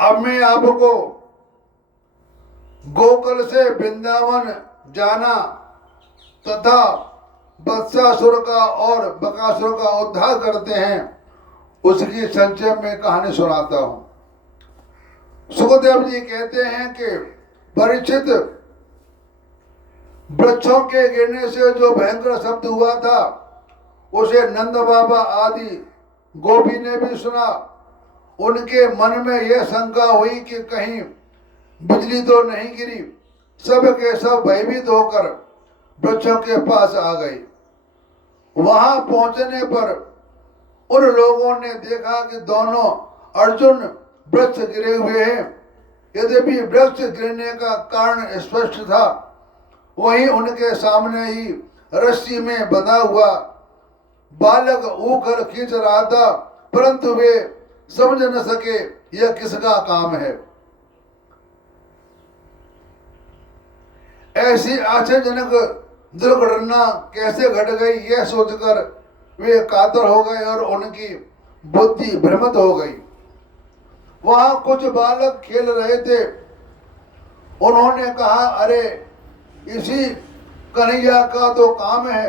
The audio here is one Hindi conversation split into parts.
अब मैं आपको गोकुल से वृंदावन जाना तथा वत्सासुर का और बकासुर का उद्धार करते हैं उसकी संक्षेप में कहानी सुनाता हूं। सुखदेव जी कहते हैं कि परीक्षित, वृक्षों के गिरने से जो भयंकर शब्द हुआ था उसे नंद बाबा आदि गोपी ने भी सुना। उनके मन में यह शंका हुई कि कहीं बिजली तो नहीं गिरी। सब के सब भयभीत होकर वृक्षों के पास आ गए। वहां पहुंचने पर उन लोगों ने देखा कि दोनों अर्जुन वृक्ष गिरे हुए हैं। यद्यपि वृक्ष गिरने का कारण स्पष्ट था, वहीं उनके सामने ही रस्सी में बंधा हुआ बालक ऊपर खींच रहा था, परंतु वे समझ न सके यह किसका काम है। ऐसी आश्चर्यजनक दुर्घटना कैसे घट गई, यह सोचकर वे कातर हो गए और उनकी बुद्धि भ्रमित हो गई। वहां कुछ बालक खेल रहे थे। उन्होंने कहा, अरे इसी कन्हैया का तो काम है।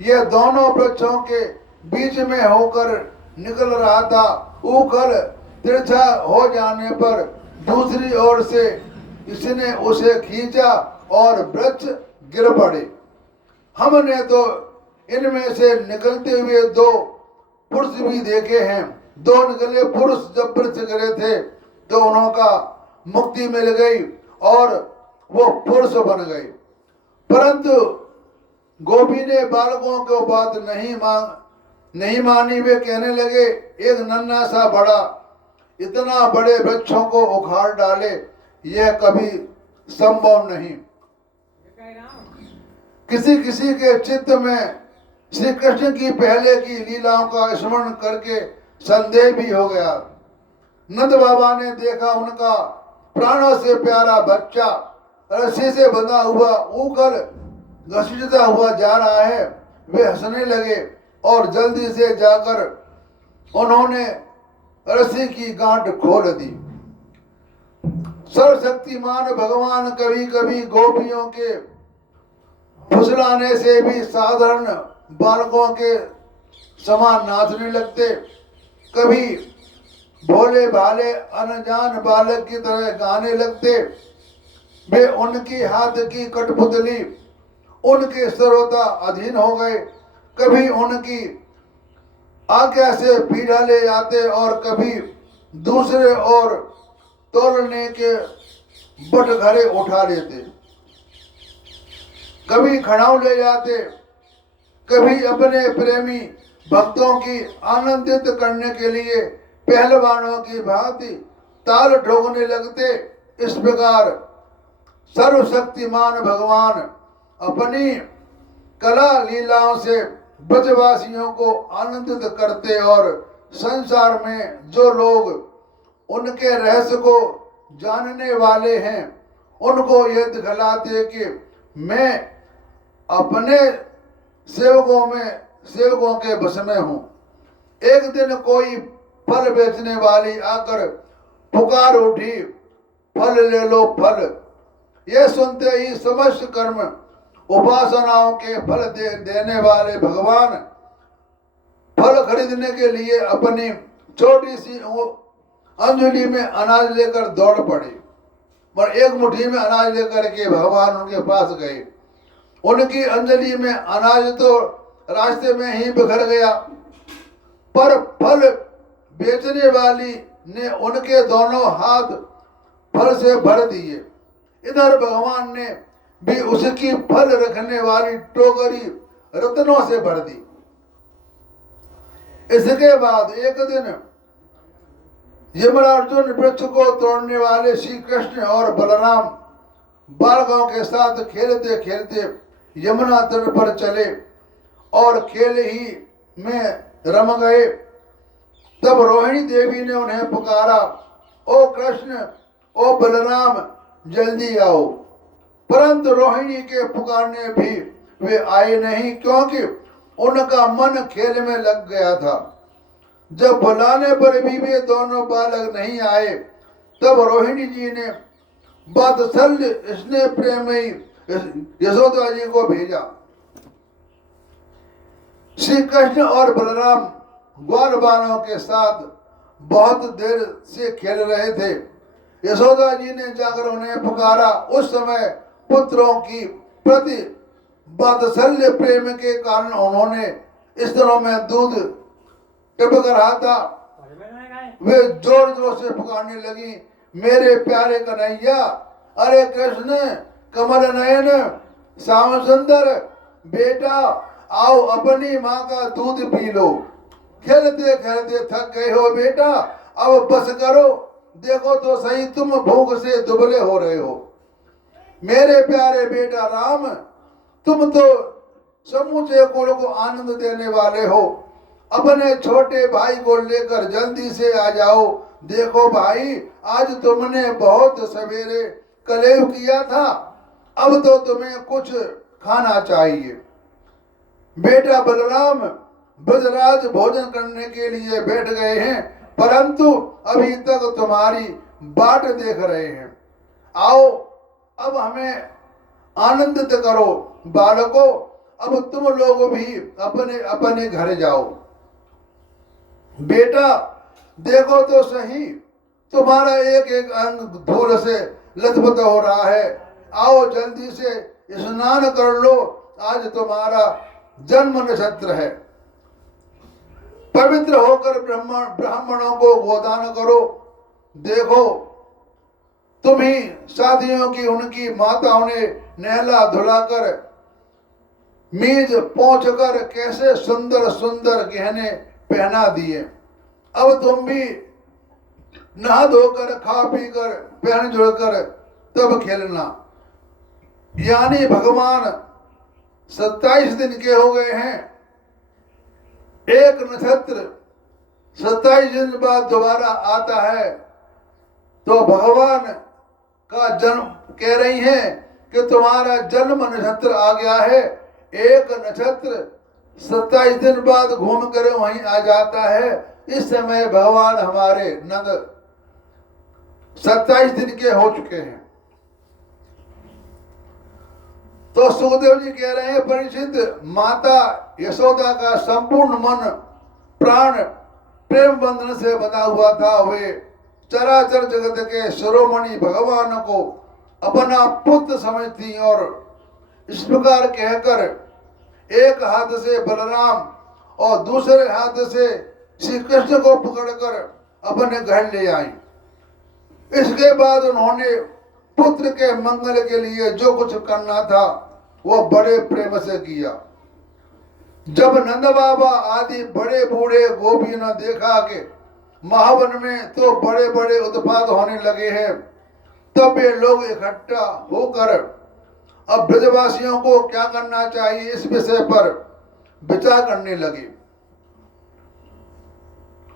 यह दोनों वृक्षों के बीच में होकर निकल रहा था। उखल तिरछा हो जाने पर दूसरी ओर से इसने उसे खींचा और वृक्ष गिर पड़े। हमने तो इनमें से निकलते हुए दो पुरुष भी देखे हैं। दो निकले पुरुष जब वृक्ष गिरे थे तो उनका मुक्ति मिल गई और वो पुरुष बन गए। परंतु गोपी ने बालकों को बात नहीं मानी। वे कहने लगे, एक नन्हा सा बड़ा इतना बड़े वृक्षों को उखाड़ डाले, यह कभी संभव नहीं। किसी किसी के चित्त में श्री कृष्ण की पहले की लीलाओं का स्मरण करके संदेह भी हो गया। नंद बाबा ने देखा उनका प्राणों से प्यारा बच्चा रस्सी से बंधा हुआ ऊपर घसीटता हुआ जा रहा है। वे हंसने लगे और जल्दी से जाकर उन्होंने रस्सी की गांठ खोल दी। सर्वशक्तिमान भगवान कभी कभी गोपियों के फुसलाने से भी साधारण बालकों के समान नाचने लगते। कभी भोले भाले अनजान बालक की तरह गाने लगते। वे उनकी हाथ की कठपुतली उनके सर्वथा अधीन हो गए। कभी उनकी आज्ञा से पीढ़ा ले जाते और कभी दूसरे और तोड़ने के बटघरे उठा लेते। कभी खड़ाऊ ले जाते, कभी अपने प्रेमी भक्तों की आनंदित करने के लिए पहलवानों की भांति ताल ठोकने लगते। इस प्रकार सर्वशक्तिमान भगवान अपनी कला लीलाओं से ब्रजवासियों को आनंदित करते और संसार में जो लोग उनके रहस्य को जानने वाले हैं उनको यह दिखलाते कि मैं अपने सेवकों के बस में हूं। एक दिन कोई फल बेचने वाली आकर पुकार उठी, फल ले लो फल। यह सुनते ही समस्त कर्म उपासनाओं के फल देने वाले भगवान फल खरीदने के लिए अपनी छोटी सी अंजलि में अनाज लेकर दौड़ पड़े और एक मुट्ठी में अनाज लेकर के भगवान उनके पास गए। उनकी अंजलि में अनाज तो रास्ते में ही बिखर गया, पर फल बेचने वाली ने उनके दोनों हाथ फल से भर दिए। इधर भगवान ने भी उसकी फल रखने वाली टोकरी रत्नों से भर दी। इसके बाद एक दिन यमराज वृक्ष को तोड़ने वाले श्री कृष्ण और बलराम बालकों के साथ खेलते खेलते यमुना तट पर चले और खेल ही में रम गए। तब रोहिणी देवी ने उन्हें पुकारा, ओ कृष्ण, ओ बलराम, जल्दी आओ। परंतु रोहिणी के पुकारने भी वे आए नहीं, क्योंकि उनका मन खेल में लग गया था। जब बुलाने पर भी वे दोनों बालक नहीं आए तब रोहिणी जी ने वात्सल्य स्नेह प्रेमी यशोदा जी को भेजा। श्री कृष्ण और बलराम ग्वाल बालों के साथ बहुत देर से खेल रहे थे। यशोदा जी ने जाकर उन्हें पुकारा। उस समय पुत्रों की प्रति वात्सल्य प्रेम के कारण उन्होंने स्तनों में दूध टपक रहा था। वे जोर जोर से पुकारने लगी, मेरे प्यारे कन्हैया, अरे कृष्ण कमल नयन श्याम सुंदर बेटा, आओ अपनी माँ का दूध पी लो। खेलते खेलते थक गए हो बेटा, अब बस करो, देखो तो सही तुम भूख से दुबले हो रहे हो। मेरे प्यारे बेटा राम, तुम तो समूचे कुल को आनंद देने वाले हो, अपने छोटे भाई को लेकर जल्दी से आ जाओ। देखो भाई, आज तुमने बहुत सवेरे कलेव किया था, अब तो तुम्हें कुछ खाना चाहिए। बेटा बलराम ब्रजराज भोजन करने के लिए बैठ गए हैं, परंतु अभी तक तुम्हारी बाट देख रहे हैं। आओ अब हमें आनंदित करो। बालकों, अब तुम लोग भी अपने अपने घर जाओ। बेटा देखो तो सही, तुम्हारा एक एक अंग धूल से लथपथ हो रहा है। आओ जल्दी से स्नान कर लो, आज तुम्हारा जन्म नक्षत्र है। पवित्र होकर ब्राह्मणों को गोदान करो। देखो तुम ही शादियों की उनकी माताओं ने नहला धुलाकर मीज पहुंचकर कैसे सुंदर सुंदर गहने पहना दिए। अब तुम भी नहा धोकर खा पी कर पहन जुड़कर तब खेलना। यानी भगवान 27 दिन के हो गए हैं। एक नक्षत्र 27 दिन बाद दोबारा आता है, तो भगवान का जन्म कह रही है कि तुम्हारा जन्म नक्षत्र आ गया है। एक नक्षत्र 27 दिन बाद घूम कर वहीं आ जाता है। इस समय भगवान हमारे नंद 27 दिन के हो चुके हैं। तो सुखदेव जी कह रहे हैं, परीक्षित, माता यशोदा का संपूर्ण मन प्राण प्रेम बंधन से बंधा हुआ था। वे चराचर जगत के शिरोमणि भगवान को अपना पुत्र समझती और इस प्रकार कहकर एक हाथ से बलराम और दूसरे हाथ से श्री कृष्ण को पकड़कर अपने घर ले आई। इसके बाद उन्होंने पुत्र के मंगल के लिए जो कुछ करना था वो बड़े प्रेम से किया। जब नंद बाबा आदि बड़े बूढ़े गोपियों ने देखा कि महावन में तो बड़े बड़े उत्पात होने लगे हैं, तब ये लोग इकट्ठा होकर अब ब्रजवासियों को क्या करना चाहिए इस विषय पर विचार करने लगे।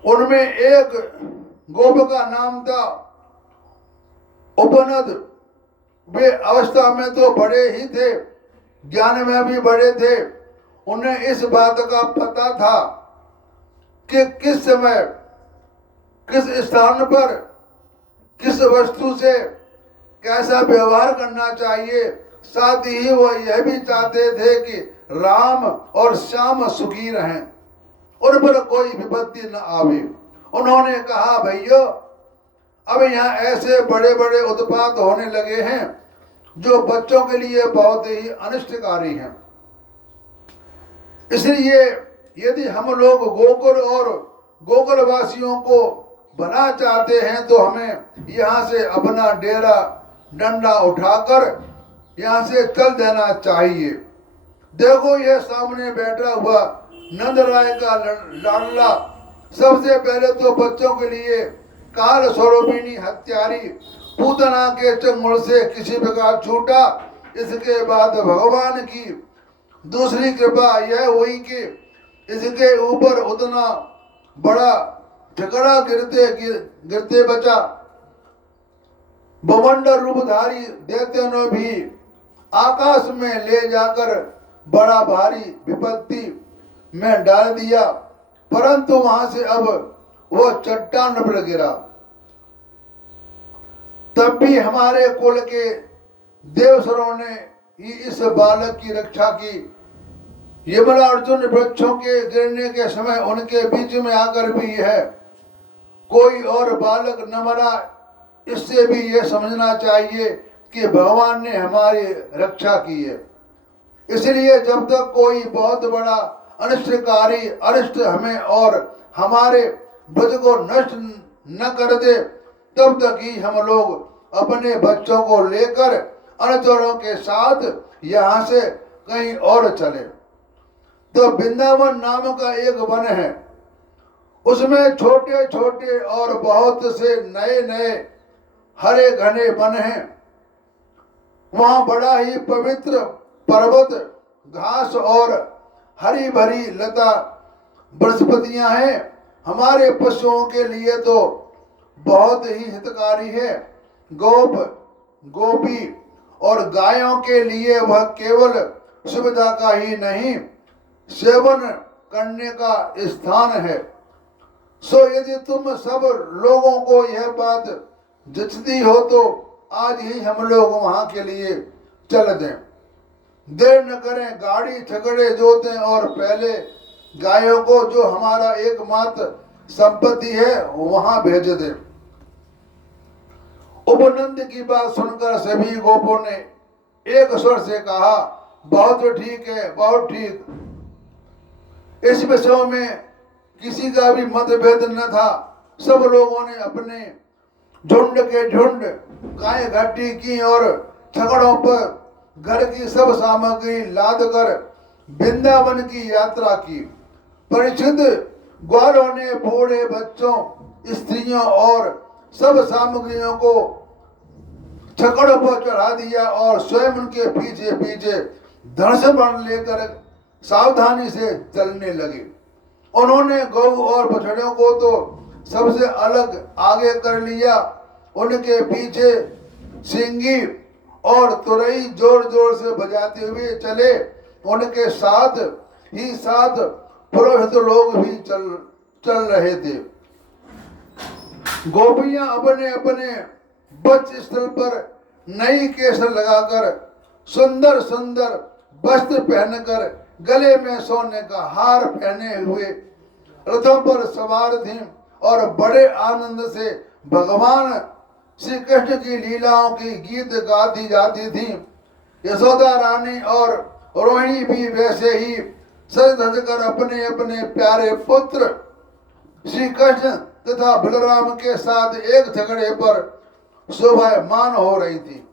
उनमें एक गोप का नाम था उपनद। वे अवस्था में तो बड़े ही थे, ज्ञान में भी बड़े थे। उन्हें इस बात का पता था कि किस समय किस स्थान पर किस वस्तु से कैसा व्यवहार करना चाहिए। साथ ही वो यह भी चाहते थे कि राम और श्याम सुखी रहें, उन पर कोई विपत्ति न आवे। उन्होंने कहा, भैया अब यहाँ ऐसे बड़े बड़े उत्पात होने लगे हैं जो बच्चों के लिए बहुत ही अनिष्टकारी हैं। इसलिए यदि हम लोग गोकुल और गोकुल वासियों को बना चाहते हैं तो हमें यहाँ से अपना डेरा डंडा उठाकर यहाँ से चल देना चाहिए। देखो ये सामने बैठा हुआ नंद राय का लाडला सबसे पहले तो बच्चों के लिए काल स्वरूपिणी हत्यारी पूतना के चंगुल से किसी प्रकार छूटा। इसके बाद भगवान की दूसरी कृपा यह हुई कि इसके ऊपर उतना बड़ा झगड़ा गिरते बचा। बवंडर रूपधारी दैत्यों ने भी आकाश में ले जाकर बड़ा भारी विपत्ति में डाल दिया, परंतु वहां से अब वह चट्टान पर गिरा। तब भी हमारे कुल के देवसरों ने ही इस बालक की रक्षा की। यमला अर्जुन वृक्षों के गिरने के समय उनके बीच में आकर भी है कोई और बालक न मरा। इससे भी यह समझना चाहिए कि भगवान ने हमारी रक्षा की है। इसलिए जब तक कोई बहुत बड़ा अनिष्टकारी अनिष्ट हमें और हमारे ब्रज को नष्ट न कर दे, तब तक ही हम लोग अपने बच्चों को लेकर अनुचरों के साथ यहाँ से कहीं और चले। तो वृंदावन नाम का एक वन है, उसमें छोटे छोटे और बहुत से नए नए हरे घने वन हैं। वहाँ बड़ा ही पवित्र पर्वत, घास और हरी भरी लता वनस्पतियां हैं। हमारे पशुओं के लिए तो बहुत ही हितकारी है। गोप गोपी और गायों के लिए वह केवल सुविधा का ही नहीं, सेवन करने का स्थान है। सो यदि तुम सब लोगों को यह बात जचती हो तो आज ही हम लोग वहां के लिए चल दें। देर न करें, गाड़ी छकड़े जोतें और पहले गायों को जो हमारा एकमात्र संपत्ति है वहां भेज दें। उपनंद की बात सुनकर सभी गोपों ने एक स्वर से कहा, बहुत ठीक है, बहुत ठीक। इस विषय में किसी का भी मतभेद न था। सब लोगों ने अपने झुंड के झुंड गाय इकट्ठी की और छकड़ों पर घर की सब सामग्री लाद कर वृंदावन की यात्रा की। परिचित ग्वालों ने बूढ़े बच्चों, स्त्रियों और सब सामग्रियों को छकड़ों पर चढ़ा दिया और स्वयं उनके पीछे पीछे धनुष बाण लेकर सावधानी से चलने लगे। उन्होंने गौ और बछड़ों को तो सबसे अलग आगे कर लिया। उनके पीछे सिंगी और तुरई जोर जोर से बजाते हुए चले। उनके साथ ही साथ पुरोहित लोग भी चल रहे थे। गोपियां अपने अपने वक्ष स्थल पर नई केसर लगाकर, सुंदर सुंदर वस्त्र पहनकर, गले में सोने का हार पहने हुए रथों पर सवार थीं और बड़े आनंद से भगवान श्री कृष्ण की लीलाओं की गीत गाती जाती थीं। यशोदा रानी और रोहिणी भी वैसे ही सज धज कर अपने अपने प्यारे पुत्र श्री कृष्ण तथा बलराम के साथ एक झगड़े पर शोभायमान हो रही थी।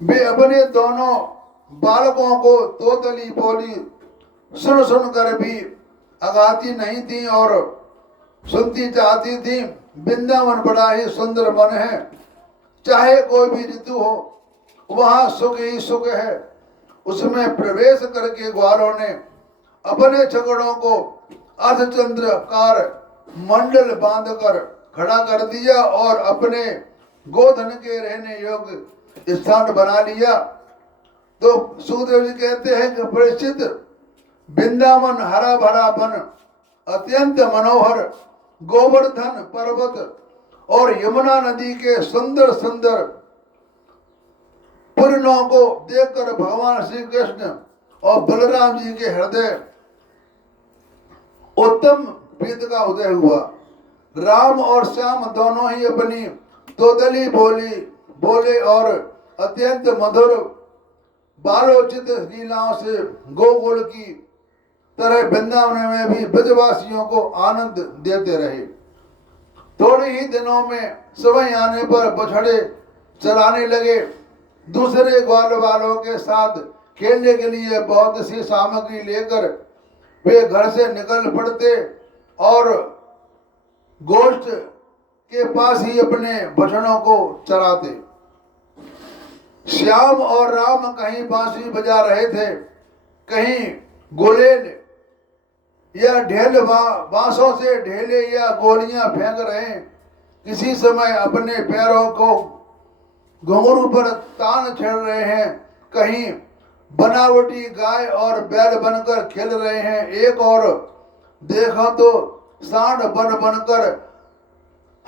वे अपने दोनों बालकों को तोतली बोली सुन सुनकर भी अगाती नहीं थी और सुनती चाहती थी। वृंदावन बड़ा ही सुंदर वन है, चाहे कोई भी ऋतु हो वहां सुख ही सुख है। उसमें प्रवेश करके ग्वालों ने अपने छकड़ों को अर्धचंद्राकार मंडल बांधकर खड़ा कर दिया और अपने गोधन के रहने योग्य स्थान बना लिया। तो सुखदेव जी कहते हैं कि परिचित वृंदावन हरा भरा वन, अत्यंत मनोहर गोवर्धन पर्वत और यमुना नदी के सुंदर सुंदर पूर्णों को देखकर भगवान श्री कृष्ण और बलराम जी के हृदय उत्तम प्रीत का उदय हुआ। राम और श्याम दोनों ही अपनी तोतली बोले और अत्यंत मधुर बालोचित लीलाओं से गोकुल की तरह वृंदावन में भी ब्रजवासियों को आनंद देते रहे। थोड़े ही दिनों में समय आने पर बछड़े चराने लगे। दूसरे ग्वाल वालों के साथ खेलने के लिए बहुत सी सामग्री लेकर वे घर से निकल पड़ते और गोष्ठ के पास ही अपने बछड़ों को चराते। श्याम और राम कहीं बांसुरी बजा रहे थे, कहीं गुलेल या ढेल बांसों से ढेले या गोलियां फेंक रहे। किसी समय अपने पैरों को घुंघरू पर तान छेड़ रहे हैं, कहीं बनावटी गाय और बैल बनकर खेल रहे हैं। एक और देखो तो सांड बनकर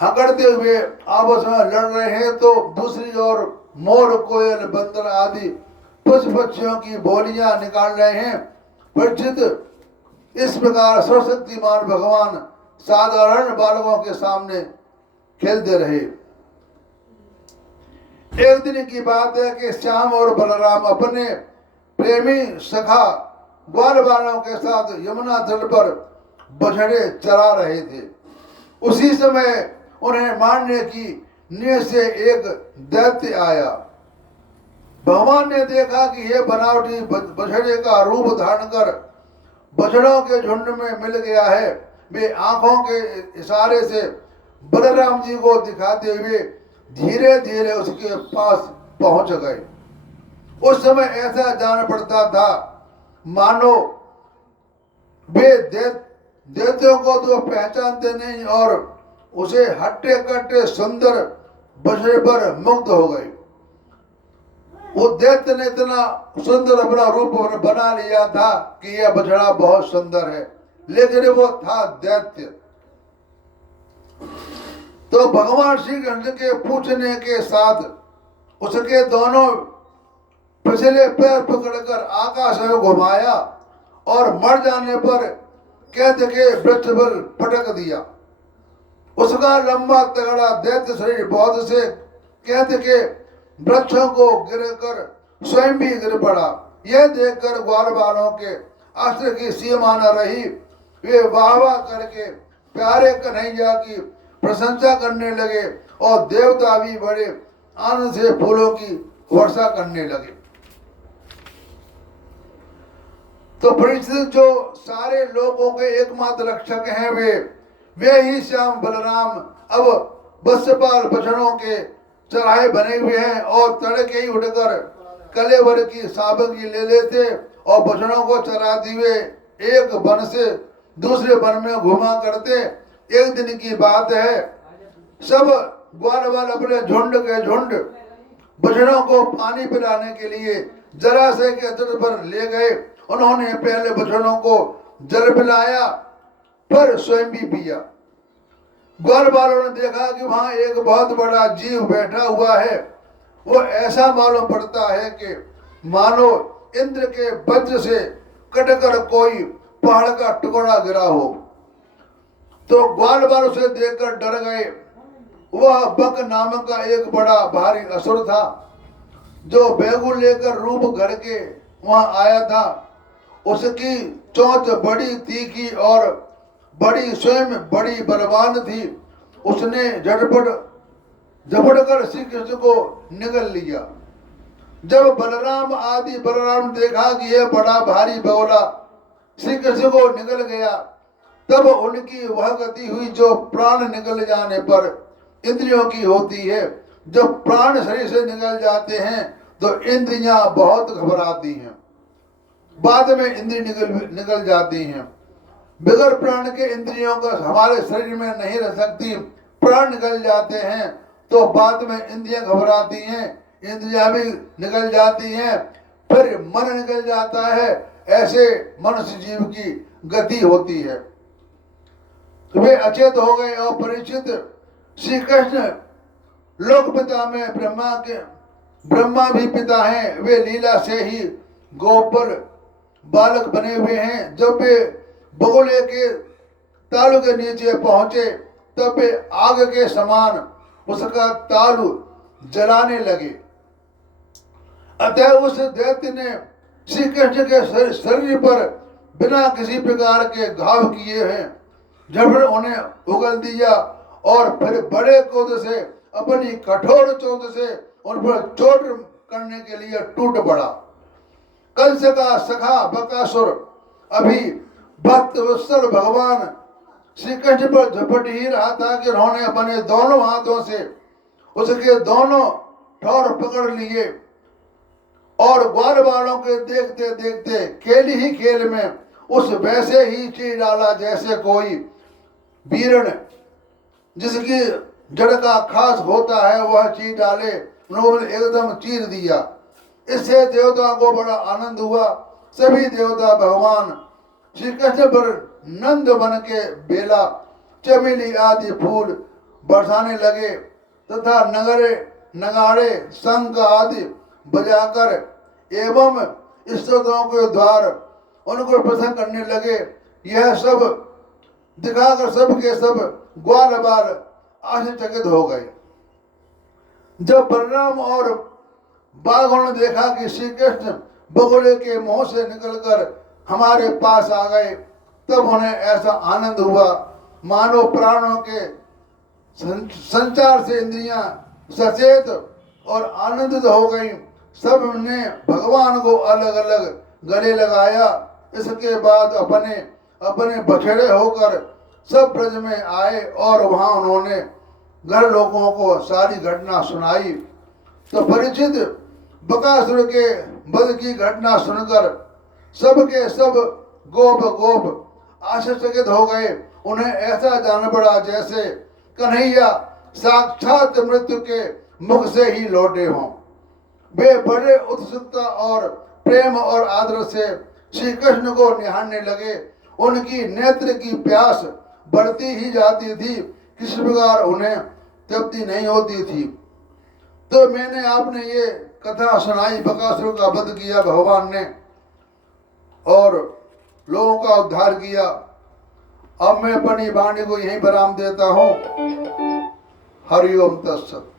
हकड़ते हुए आपस में लड़ रहे हैं, तो दूसरी ओर मोर, कोयल, बंदर आदि पशु पक्षियों की बोलियां निकाल रहे हैं। परीक्षित, इस प्रकार सर्वशक्तिमान भगवान साधारण बालकों के सामने खेलते रहे। एक दिन की बात है कि श्याम और बलराम अपने प्रेमी सखा ग्वाल बालों के साथ यमुना तट पर बछड़े चरा रहे थे। उसी समय उन्हें मारने की नीयत से एक दैत्य आया। भगवान ने देखा कि यह बनावटी बछड़े का रूप धारण कर बछड़ों के झुंड में मिल गया है। वे आंखों के इशारे से बलराम जी को दिखाते हुए धीरे धीरे उसके पास पहुंच गए। उस समय ऐसा जान पड़ता था मानो वे दैत्यों को तो पहचानते नहीं और उसे हट्टे कट्टे सुंदर बछड़े पर मुग्ध हो गए। वो दैत्य ने इतना सुंदर अपना रूप बना लिया था कि यह बछड़ा बहुत सुंदर है, लेकिन वो था दैत्य। तो भगवान श्री कृष्ण के पूछने के साथ उसके दोनों पिछले पैर पकड़कर आकाश में घुमाया और मर जाने पर कैद के वृक्ष पर पटक दिया। उसका लंबा तगड़ा दैत्य शरीर बहुत से कैद के वृक्षों को गिरकर स्वयं भी गिर पड़ा। यह देखकर ग्वाल बालों के आश्चर्य की सीमा न रही। वे वाह वाह करके प्यारे कन्हैया की प्रशंसा करने लगे और देवता भी बड़े आनंद से फूलों की वर्षा करने लगे। तो परीक्षित जो सारे लोगों के एकमात्र रक्षक हैं, वे ही श्याम बलराम अब बत्सपाल बछड़ों के चराहे बने हुए हैं और तड़के ही उठकर कलेवर की साबकी ले लेते और बछड़ों को चराते हुए एक वन से दूसरे वन में घुमा करते। एक दिन की बात है, सब ग्वाल वाल अपने झुंड के झुंड बछड़ों को पानी पिलाने के लिए जलाशय के तट पर ले गए। उन्होंने पहले बछड़ों को जल पिलाया, फिर स्वयं भी पिया। ग्वाल वालों ने देखा कि वहां एक बहुत बड़ा जीव बैठा हुआ है। वो ऐसा मालूम पड़ता है कि मानो इंद्र के वज्र से कटकर कोई पहाड़ का टुकड़ा गिरा हो। तो ग्वाल वाल उसे देखकर डर गए। वह बक नामक का एक बड़ा भारी असुर था जो बैगुल लेकर रूप घर के वहां आया था। उसकी चोंच बड़ी तीखी और बड़ी स्वयं बड़ी बलवान थी। उसने झपट कर श्री कृष्ण को निगल लिया। जब बलराम देखा कि यह बड़ा भारी बगुला श्री कृष्ण को निगल गया, तब उनकी वह गति हुई जो प्राण निकल जाने पर इंद्रियों की होती है। जब प्राण शरीर से निकल जाते हैं तो इंद्रियां बहुत घबराती हैं, बाद में इंद्रिय निकल जाती हैं। बगैर प्राण के इंद्रियों का हमारे शरीर में नहीं रह सकती। प्राण निकल जाते हैं तो बाद में इंद्रियां घबराती हैं, इंद्रियां भी निकल जाती हैं, फिर मन निकल जाता है। ऐसे मनुष्य जीव की गति होती है। वे अचेत हो गए और परीक्षित श्री कृष्ण लोक पिता में ब्रह्मा भी पिता हैं। वे लीला से ही गोपाल बालक बने हुए हैं। जब वे बगुले के तालू के नीचे पहुंचे तब वे आग के समान उसका तालू जलाने लगे। अतः उस दैत्य ने श्री कृष्ण के शरीर पर बिना किसी प्रकार के घाव किए हैं झपट उन्हें उगल दिया और फिर बड़े क्रोध से अपनी कठोर चोट से उन पर चोट करने के लिए टूट पड़ा। कंस का सखा बकासुर अभी भक्त वत्सल भगवान श्री कृष्ण पर झपट ही रहा था कि उन्होंने अपने दोनों हाथों से उसके दोनों ठौर पकड़ लिए और ग्वाल वालों के देखते देखते खेल ही खेल में उस वैसे ही चीर डाला जैसे कोई बीरण जिसकी जड़ का खास होता है वह चीर डाले। उन्होंने एकदम चीर दिया। इससे देवताओं को बड़ा आनंद हुआ। सभी देवता भगवान श्री कृष्ण पर नंद बन के बेला, चमेली आदि फूल बरसाने लगे तथा नगाड़े शंख आदि बजाकर एवं स्तोत्रों के द्वार उनको प्रसन्न करने लगे। यह सब दिखाकर सब के सब ग्वाल बाल आश्चर्यचकित हो गए। जब बलराम और बालगों ने देखा कि श्री कृष्ण बगुले के मुंह से निकलकर हमारे पास आ गए, तब उन्हें ऐसा आनंद हुआ मानो प्राणों के संचार से इंद्रियां सचेत और आनंदित हो गई। सब ने भगवान को अलग अलग गले लगाया। इसके बाद अपने अपने बछड़े होकर सब ब्रज में आए और वहां उन्होंने घर लोगों को सारी घटना सुनाई। तो परीक्षित बकासुर के वध की घटना सुनकर सब के सब गोप आश्चर्यचकित हो गए। उन्हें ऐसा जान पड़ा जैसे कन्हैया साक्षात मृत्यु के मुख से ही लौटे हों। वे बड़े उत्सुकता और प्रेम और आदर से श्री कृष्ण को निहारने लगे। उनकी नेत्र की प्यास बढ़ती ही जाती थी, किसी प्रकार उन्हें तृप्ति नहीं होती थी। तो मैंने आपने ये कथा सुनाई, बकासुर का वध किया भगवान ने और लोगों का उद्धार किया। अब मैं अपनी वाणी को यहीं विराम देता हूँ। हरि ओम तत्सत।